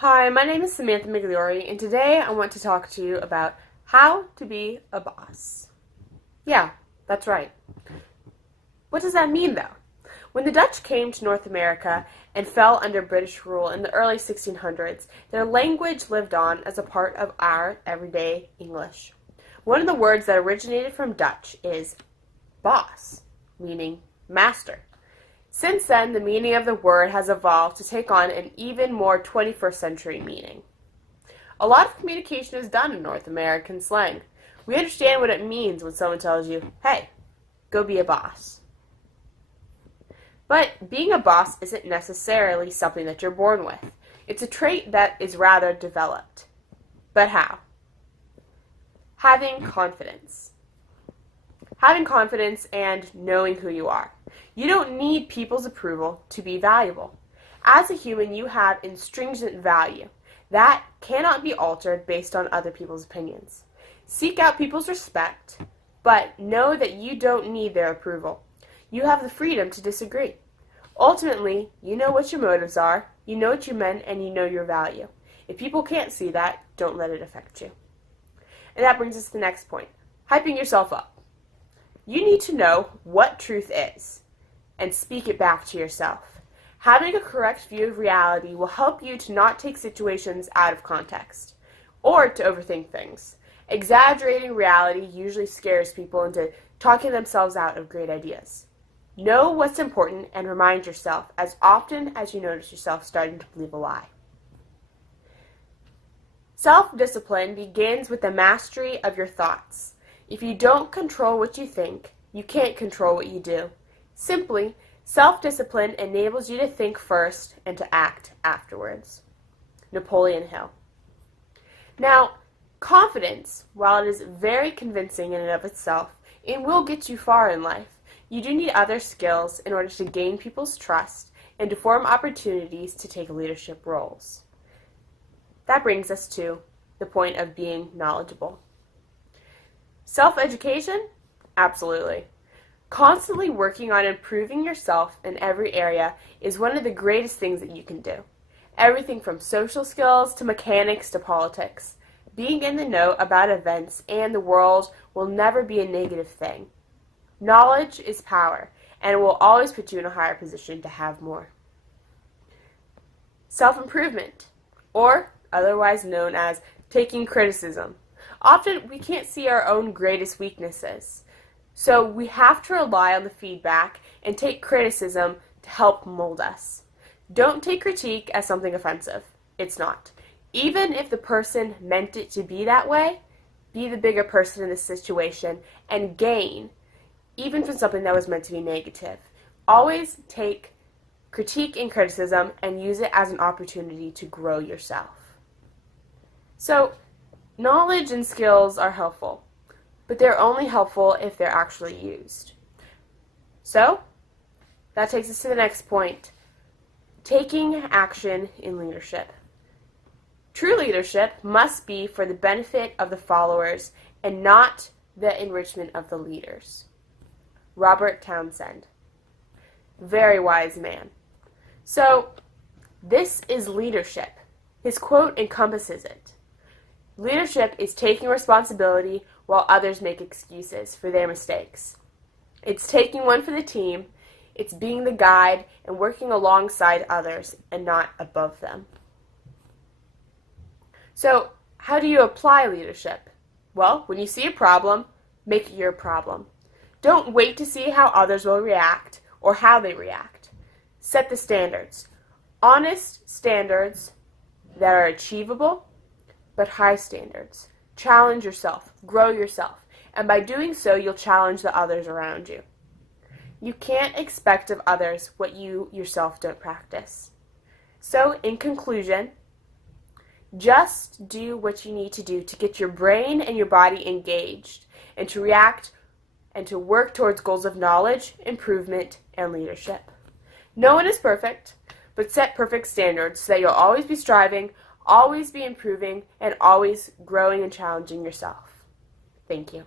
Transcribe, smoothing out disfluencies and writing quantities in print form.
Hi, my name is Samantha Migliore, and today I want to talk to you about how to be a boss. Yeah, that's right. What does that mean, though? When the Dutch came to North America and fell under British rule in the early 1600s, their language lived on as a part of our everyday English. One of the words that originated from Dutch is boss, meaning master. Since then, the meaning of the word has evolved to take on an even more 21st century meaning. A lot of communication is done in North American slang. We understand what it means when someone tells you, hey, go be a boss. But being a boss isn't necessarily something that you're born with. It's a trait that is rather developed. But how? Having confidence. Having confidence and knowing who you are. You don't need people's approval to be valuable. As a human, you have intrinsic value. That cannot be altered based on other people's opinions. Seek out people's respect, but know that you don't need their approval. You have the freedom to disagree. Ultimately, you know what your motives are, you know what you meant, and you know your value. If people can't see that, don't let it affect you. And that brings us to the next point, hyping yourself up. You need to know what truth is and speak it back to yourself. Having a correct view of reality will help you to not take situations out of context or to overthink things. Exaggerating reality usually scares people into talking themselves out of great ideas. Know what's important and remind yourself as often as you notice yourself starting to believe a lie. Self-discipline begins with the mastery of your thoughts. If you don't control what you think, you can't control what you do. Simply, self-discipline enables you to think first and to act afterwards. Napoleon Hill. Now, confidence, while it is very convincing in and of itself, it will get you far in life. You do need other skills in order to gain people's trust and to form opportunities to take leadership roles. That brings us to the point of being knowledgeable. Self-education? Absolutely. Constantly working on improving yourself in every area is one of the greatest things that you can do. Everything from social skills to mechanics to politics. Being in the know about events and the world will never be a negative thing. Knowledge is power, and it will always put you in a higher position to have more. Self-improvement, or otherwise known as taking criticism. Often we can't see our own greatest weaknesses, so we have to rely on the feedback and take criticism to help mold us. Don't take critique as something offensive. It's not. Even if the person meant it to be that way, be the bigger person in the situation and gain, even from something that was meant to be negative. Always take critique and criticism and use it as an opportunity to grow yourself. So, knowledge and skills are helpful, but they're only helpful if they're actually used. So, that takes us to the next point, taking action in leadership. True leadership must be for the benefit of the followers and not the enrichment of the leaders. Robert Townsend. Very wise man. So, this is leadership. His quote encompasses it. Leadership is taking responsibility while others make excuses for their mistakes. It's taking one for the team, it's being the guide and working alongside others and not above them. So, how do you apply leadership? Well, when you see a problem, make it your problem. Don't wait to see how others will react or how they react. Set the standards. Honest standards that are achievable, but high standards. Challenge yourself, grow yourself, and by doing so, you'll challenge the others around you. You can't expect of others what you yourself don't practice. So, in conclusion, just do what you need to do to get your brain and your body engaged and to react and to work towards goals of knowledge, improvement, and leadership. No one is perfect, but set perfect standards so that you'll always be striving, always be improving, and always growing and challenging yourself. Thank you.